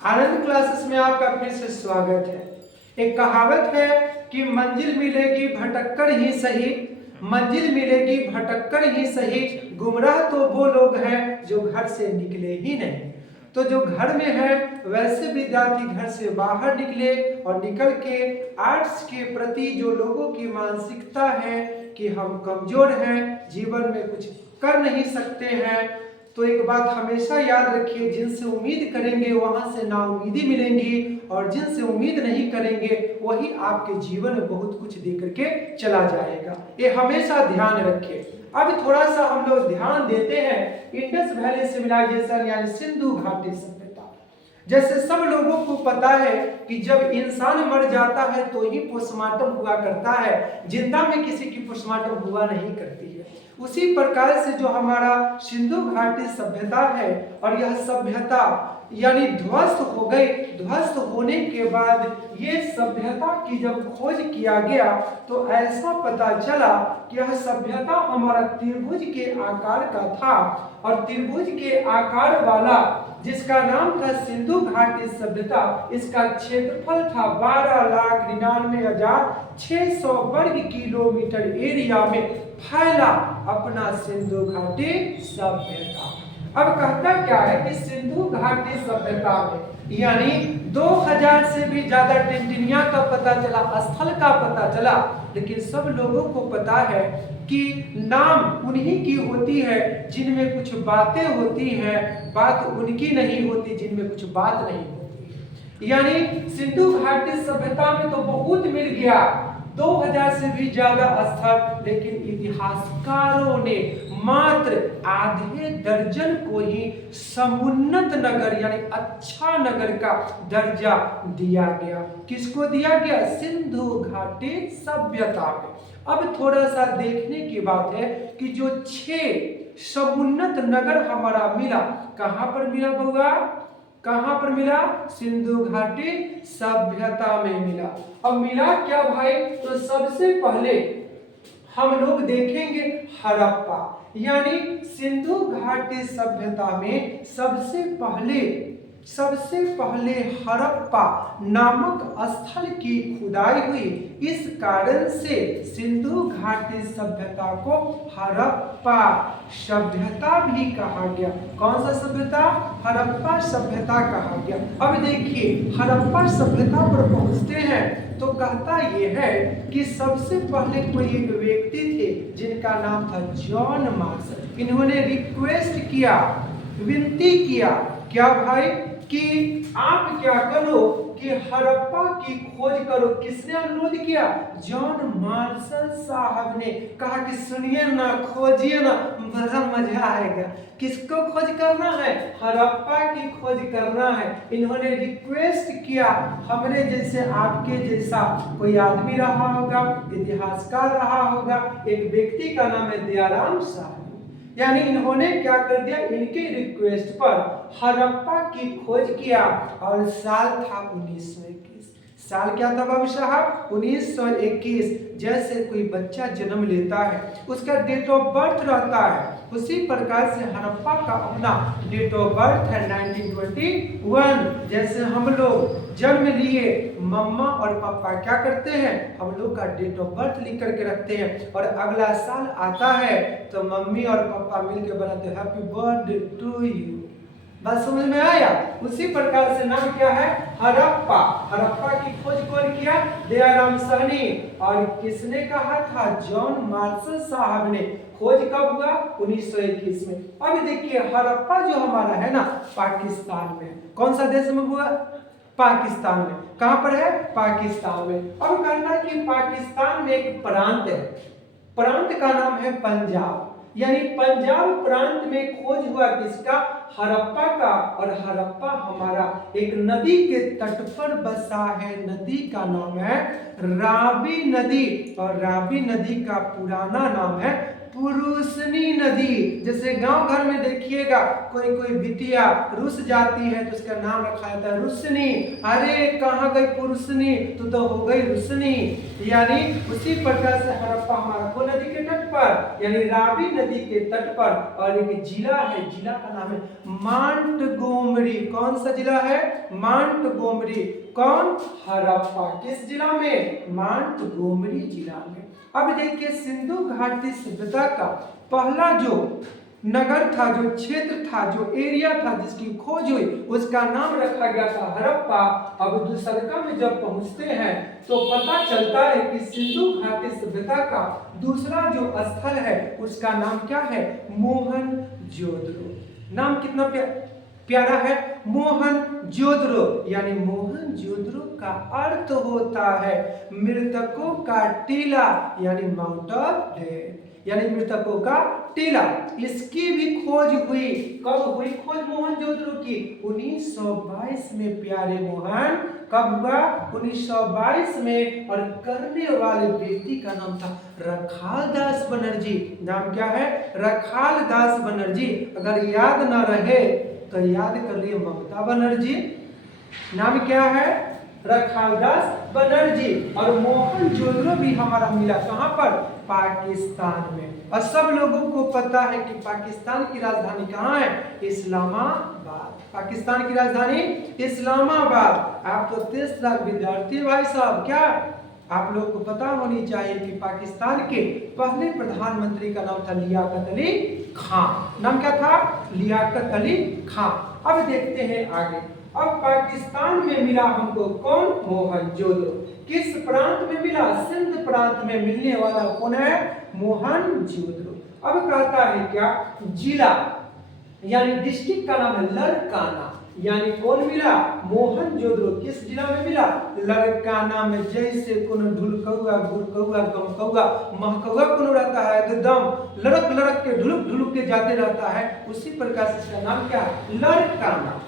आनंद classes में आपका फिर से स्वागत है। एक कहावत है कि मंजिल मिलेगी भटककर ही सही, मंजिल मिलेगी भटककर ही सही, गुमराह तो वो लोग हैं जो घर से निकले ही नहीं। तो जो घर में है वैसे विद्यार्थी घर से बाहर निकले और निकल के आर्ट्स के प्रति जो लोगों की मानसिकता है कि हम कमजोर हैं, जीवन में कुछ कर नहीं सकते हैं, तो एक बात हमेशा याद रखिए, जिनसे उम्मीद करेंगे वहां से नाउम्मीदी मिलेंगी और जिनसे उम्मीद नहीं करेंगे वही आपके जीवन में बहुत कुछ दे करके चला जाएगा। ये हमेशा ध्यान रखिए। अब थोड़ा सा हम लोग ध्यान देते हैं इंडस वैली सिविलाइजेशन यानी सिंधु घाटी सभ्यता। जैसे सब लोगों को पता है कि जब इंसान मर जाता है तो ही पोस्टमार्टम हुआ करता है, जिंदा में किसी की पोस्टमार्टम हुआ नहीं करती है। उसी प्रकार से जो हमारा सिंधु घाटी सभ्यता है और यह सभ्यता यानी ध्वस्त हो गई, ध्वस्त होने के बाद ये सभ्यता की जब खोज किया गया तो ऐसा पता चला कि यह सभ्यता हमारा त्रिभुज के आकार का था और त्रिभुज के आकार वाला जिसका नाम था सिंधु घाटी सभ्यता, इसका क्षेत्रफल था 12,99,600 वर्ग किलोमीटर एरिया में फैला अपना सिंधु घाटी सभ्यता। अब कहता क्या है कि सिंधु घाटी सभ्यता में यानी 2000 से भी ज्यादा टिनटिनिया का पता चला, स्थल का पता चला, लेकिन सब लोगों को पता है कि नाम उन्हीं की होती है जिनमें कुछ बातें होती हैं, बात उनकी नहीं होती जिनमें कुछ बात नहीं होती। यानी सिंधु घाटी सभ्यता में तो बहुत मिल गया, 2000 से भी ज्यादा स्थल, लेकिन इतिहासकारों ने मात्र आधे दर्जन को ही समुन्नत नगर यानी अच्छा नगर का दर्जा दिया गया। किसको दिया गया? सिंधु घाटी सभ्यता में। अब थोड़ा सा देखने की बात है कि जो 6 समुन्नत नगर हमारा मिला, कहां पर मिला बउआ? कहां पर मिला? सिंधु घाटी सभ्यता में मिला। अब मिला क्या भाई? तो सबसे पहले हम लोग देखेंगे हड़प्पा, यानी सिंधु घाटी सभ्यता में सबसे पहले हड़प्पा नामक स्थल की खुदाई हुई। इस कारण से सिंधु घाटी सभ्यता को हड़प्पा सभ्यता भी कहा गया। कौन सा सभ्यता? हड़प्पा सभ्यता कहा गया। अब देखिए हड़प्पा सभ्यता पर पहुंचते हैं तो कहता यह है कि सबसे पहले कोई एक व्यक्ति थे जिनका नाम था जॉन मार्शल। इन्होंने रिक्वेस्ट किया, विनती किया, क्या भाई कि आप क्या करो कि हड़प्पा की खोज करो। किसने अनुरोध किया? जॉन मार्शल साहब ने कहा कि सुनिए ना, खोजिए ना, बड़ा मजा आएगा। किसको खोज करना है? हड़प्पा की खोज करना है। इन्होंने रिक्वेस्ट किया। हमने जैसे आपके जैसा कोई आदमी रहा होगा, इतिहासकार रहा होगा, एक व्यक्ति का नाम है दयाराम साहब, यानी इन्होंने क्या कर दिया, इनके रिक्वेस्ट पर हड़प्पा की खोज किया और साल था 1921। साल क्या था बाबू साहब? 1921। जैसे कोई बच्चा जन्म लेता है उसका डेट ऑफ बर्थ रहता है, उसी प्रकार से हड़प्पा का अपना डेट ऑफ बर्थ है 1921। जैसे हम लोग जन्म लिए, मम्मा और पापा क्या करते हैं, हम लोग का डेट ऑफ बर्थ लिख करके रखते हैं और अगला साल आता है तो मम्मी और पापा मिलकर बनाते हैं हैप्पी बर्थडे टू यू। बात समझ में आया? उसी प्रकार से नाम क्या है? हड़प्पा। हड़प्पा की खोज कौन किया? दयाराम साहनी। और किसने कहा था? जॉन मार्शल साहब ने। खोज कब हुआ? 1921 में। अब देखिए हड़प्पा जो हमारा है ना, पाकिस्तान में। कौन सा देश में हुआ? पाकिस्तान में। कहां पर है? पाकिस्तान में। अब कहना कि पाकिस्तान में एक प्रांत है, प्रांत का नाम है पंजाब, यानी पंजाब प्रांत में खोज हुआ किसका? हड़प्पा का। और हड़प्पा हमारा एक नदी के तट पर बसा है, नदी का नाम है रावी नदी और रावी नदी का पुराना नाम है पुरुषनी नदी। जैसे गांव घर में देखिएगा कोई कोई बिटिया रुस जाती है तो उसका नाम रखा जाता है रुसनी। अरे कहाँ गई पुरुषनी, तो हो गई रुसनी। यानी उसी प्रकार से हड़प्पा हमारा को नदी के तट पर यानी रावी नदी के तट पर, और एक जिला है, जिला का नाम है मांटगोमरी। कौन सा जिला है? मांटगोमरी। कौन? हड़प्पा। किस जिला में? मांटगोमरी जिला में। अब देखिए सिंधु घाटी सभ्यता का पहला जो नगर था, जो क्षेत्र था, जो एरिया था जिसकी खोज हुई, उसका नाम रखा गया था हड़प्पा। अब दूसरका में जब पहुंचते हैं तो पता चलता है कि सिंधु घाटी सभ्यता का दूसरा जो स्थल है उसका नाम क्या है? मोहनजोदड़ो। नाम कितना प्यारा है, मोहनजोदड़ो। यानी मोहनजोदड़ो का अर्थ होता है मृतकों का टीला, यानी माउंट ऑफ डेथ, यानी मृतकों का टीला। इसकी भी खोज हुई। कब हुई खोज मोहनजोदड़ो की? 1922 में प्यारे मोहन। कब हुआ? 1922 में। और करने वाले व्यक्ति का नाम था रखालदास बनर्जी। नाम क्या है? रखालदास बनर्जी। अगर याद न रहे तो याद कर लिए ममता बनर्जी। नाम क्या है? रखालदास बनर्जी। और मोहनजोदड़ो भी हमारा मिला कहां पर? पाकिस्तान में। और सब लोगों को पता है कि पाकिस्तान की राजधानी कहां है? इस्लामाबाद। पाकिस्तान की राजधानी इस्लामाबाद। आप तो 30 लाख विद्यार्थी भाई साहब, क्या आप लोग को पता होनी चाहिए कि पाकिस्तान के पहले प्रधानमंत्री का नाम था लियाकत अली खान। नाम क्या था? लियाकत अली खान। अब देखते हैं आगे। अब पाकिस्तान में मिला हमको कौन? मोहनजोदड़ो। किस प्रांत में मिला? सिंध प्रांत में मिलने वाला कौन है? मोहनजोदड़ो। अब कहता है क्या? जिला यानी डिस्ट्रिक्ट का नाम है लड़काना। यानी कौन मिला? मोहनजोदड़ो। किस जिला में मिला? लड़काना में। जैसे कोनो ढुलकौआ, गुड़कौआ, गमकौआ, महकौआ कोनो रहता है, एकदम लड़क लड़क के ढुलुक ढुलुक के जाते रहता है, उसी प्रकार से इसका नाम क्या है? लड़काना।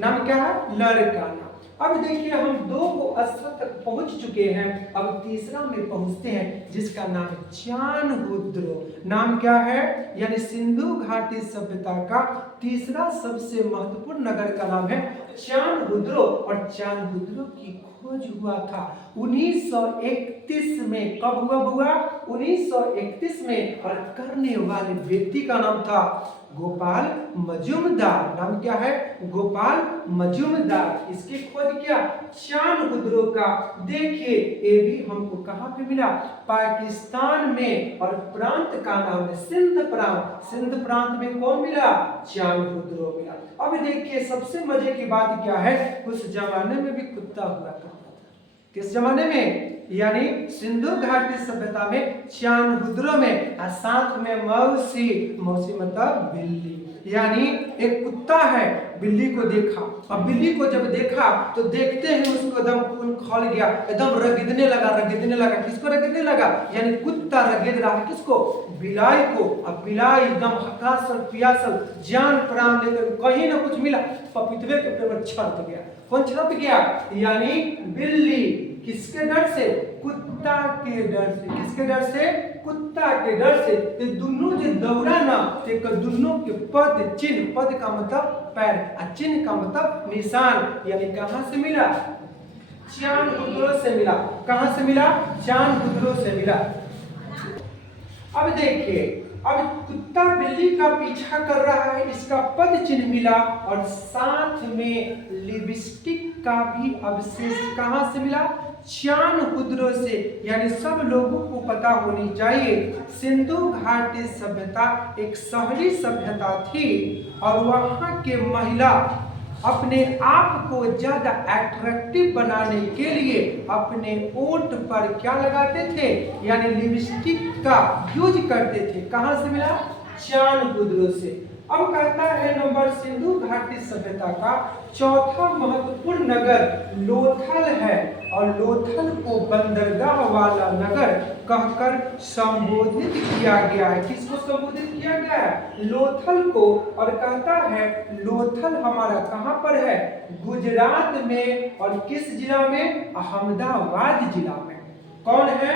नाम क्या है? लड़काना। अब देखिए हम 2 स्थल तक पहुंच चुके हैं। अब तीसरा में पहुंचते हैं जिसका नाम है चानहुद्रो। नाम क्या है? यानी सिंधु घाटी सभ्यता का तीसरा सबसे महत्वपूर्ण नगर का नाम है चानहुद्रो। और चानहुद्रो की खोज हुआ था 1931 में। कब हुआ? 1931 में। और करने वाले व्यक्ति का नाम था गोपाल मजूमदार। नाम क्या है? गोपाल मजूमदार। इसकी खोज किया चानहुद्रो का। देखिए ये भी हमको कहां पे मिला? पाकिस्तान में। और प्रांत का नाम है सिंध प्रांत। सिंध प्रांत में कौन मिला? चानहुद्रो मिला। अब देखिए सबसे मजे की बात क्या है? उस जमाने में भी कुत्ता हुआ करता था। किस जमाने में? यानी सिंधु घाटी सभ्यता में, चानहुद्रो में। और साथ में मौसी। मौसी मतलब बिल्ली। यानी एक कुत्ता है, बिल्ली को देखा। अब बिल्ली को जब देखा तो देखते हैं उसको एकदम खून खौल गया, एकदम रगड़ने लगा। किसको रगड़ने लगा? यानी कुत्ता रगड़ रहा है किसको? बिलाई को। अब बिलाई एकदम हताशल पियासल जान प्राण लेकर कहीं ना कुछ मिला, पपीतवे के पेड़ पर छड़प गया। कौन छड़प गया? यानी बिल्ली। किसके डर से? कुत्ता के डर से। किसके डर से? कुत्ता के डर से। ये दोनों जो दौड़ा ना, तो दोनों के पद चिन्ह, पद का मतलब पैर, और चिन्ह का मतलब निशान। यानी कहां से मिला? चानहुद्रो से मिला। कहां से मिला? चानहुद्रो से मिला। अब देखिए, अब कुत्ता बिल्ली का पीछा कर रहा है, इसका पद चिन्ह मिला। और साथ में लिपस्टिक का भी अवशेष कहां से मिला? चानहुद्रो से। यानी सब लोगों को पता होनी चाहिए सिंधु घाटी सभ्यता एक शहरी सभ्यता थी। और वहां के महिला अपने आप को ज्यादा अट्रैक्टिव बनाने के लिए अपने ओंठ पर क्या लगाते थे? यानी लिपस्टिक का यूज करते थे। कहां से मिला? चानहुद्रो से। अब कहता है नंबर सिंधु घाटी सभ्यता का चौथा महत्वपूर्ण नगर लोथल है। और लोथल को बंदरगाह वाला नगर कहकर संबोधित किया गया है। किसको संबोधित किया गया है? लोथल को। और कहता है लोथल हमारा कहां पर है? गुजरात में। और किस जिला में? अहमदाबाद जिला में। कौन है?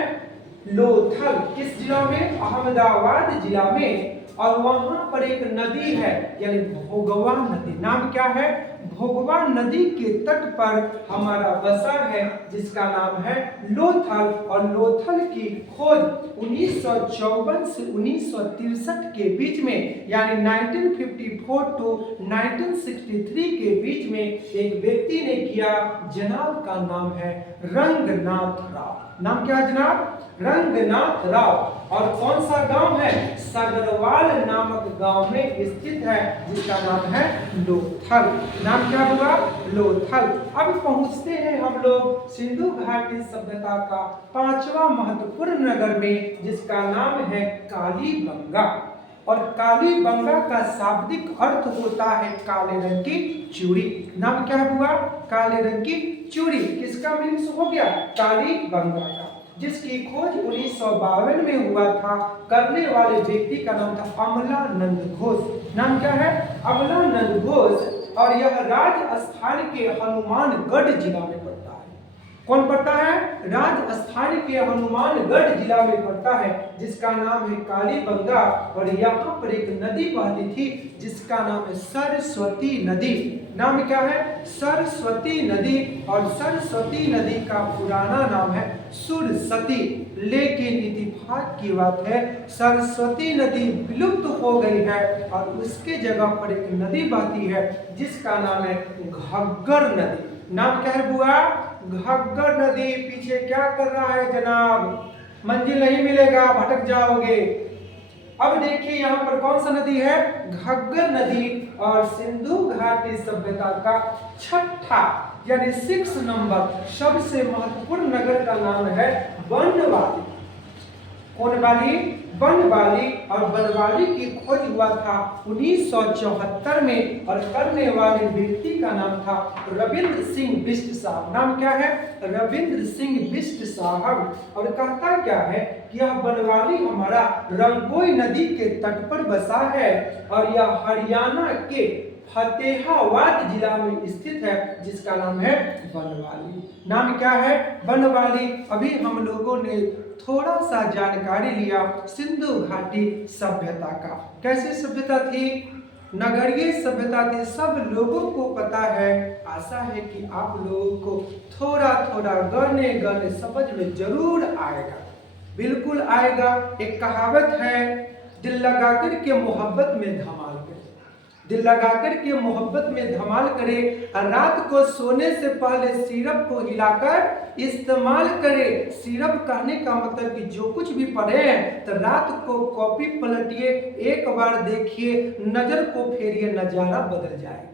लोथल किस जिला में? अहमदाबाद जिला में। और वहां पर एक नदी है यानी भोगवा नदी। नाम क्या है? भोगवा नदी के तट पर हमारा बसा है जिसका नाम है लोथल। और लोथल की खोज 1954 से 1963 के बीच में यानी 1954 टू 1963 के बीच में एक व्यक्ति ने किया। जनाब का नाम है रंगनाथ राव। नाम क्या है जनाब? रंगनाथ राव। और कौन सा गांव है? सगरवाल नामक गांव में स्थित है जिसका नाम है लोथल। नाम क्या हुआ? लोथल। अब पहुंचते हैं हम लोग सिंधु घाटी सभ्यता का 5वां महत्वपूर्ण नगर में जिसका नाम है कालीबंगा। और कालीबंगा का शाब्दिक अर्थ होता है काले रंग की चूड़ी। नाम क्या हुआ? काले रंग की चूड़ी। किसका मीन्स हो गया? कालीबंगा का, जिसकी खोज 1952 में हुआ था। करने वाले व्यक्ति का नाम था अमलानंद घोष। नाम क्या है? अमलानंद घोष। और यह राजस्थान के हनुमानगढ़ जिला में पड़ता है। कौन पड़ता है? राजस्थान के हनुमानगढ़ जिला में पड़ता है जिसका नाम है कालीबंगा। और यहाँ पर एक नदी बहती थी जिसका नाम है सरस्वती नदी। नाम क्या है? सरस्वती नदी। और सरस्वती नदी का पुराना नाम है सुरसती। लेकिन इत्तेफाक की बात है सरस्वती नदी विलुप्त हो गई है और उसके जगह पर एक नदी बहती है जिसका नाम है घग्गर नदी। नाम क्या है बुआ? घग्गर नदी। पीछे क्या कर रहा है जनाब? मंजिल नहीं मिलेगा, भटक जाओगे। अब देखिए यहाँ पर कौन सा नदी है? घग्गर नदी। और सिंधु घाटी सभ्यता का 6ठा यानी 6 नंबर सबसे महत्वपूर्ण नगर का नाम है बनवाली। कौन वाली? बनवाली। और बनवाली की खोज हुआ था 1974 में और करने वाले व्यक्ति का नाम था रविंद्र सिंह बिष्ट साहब। नाम क्या है? रविंद्र सिंह बिष्ट साहब। और कहता क्या है कि यह बनवाली हमारा रंगोई नदी के तट पर बसा है और यह हरियाणा के फतेहाबाद जिला में स्थित है जिसका नाम है बनवाली। नाम क्या है? बनवाली। अभी हम लोगों ने थोड़ा सा जानकारी लिया सिंधु घाटी सभ्यता का। कैसी सभ्यता थी? नगरीय सभ्यता थी। सब लोगों को पता है। आशा है कि आप लोगों को थोड़ा थोड़ा गने गने समझ में जरूर आएगा। बिल्कुल आएगा। एक कहावत है, दिल लगाकर के मोहब्बत में धमाल करे। दिल लगाकर के मोहब्बत में धमाल करे। रात को सोने से पहले सिरप को हिलाकर इस्तेमाल करे। सिरप कहने का मतलब कि जो कुछ भी पढ़े हैं तो रात को कॉपी पलटिए, एक बार देखिए, नजर को फेरिए, नजारा बदल जाएगा।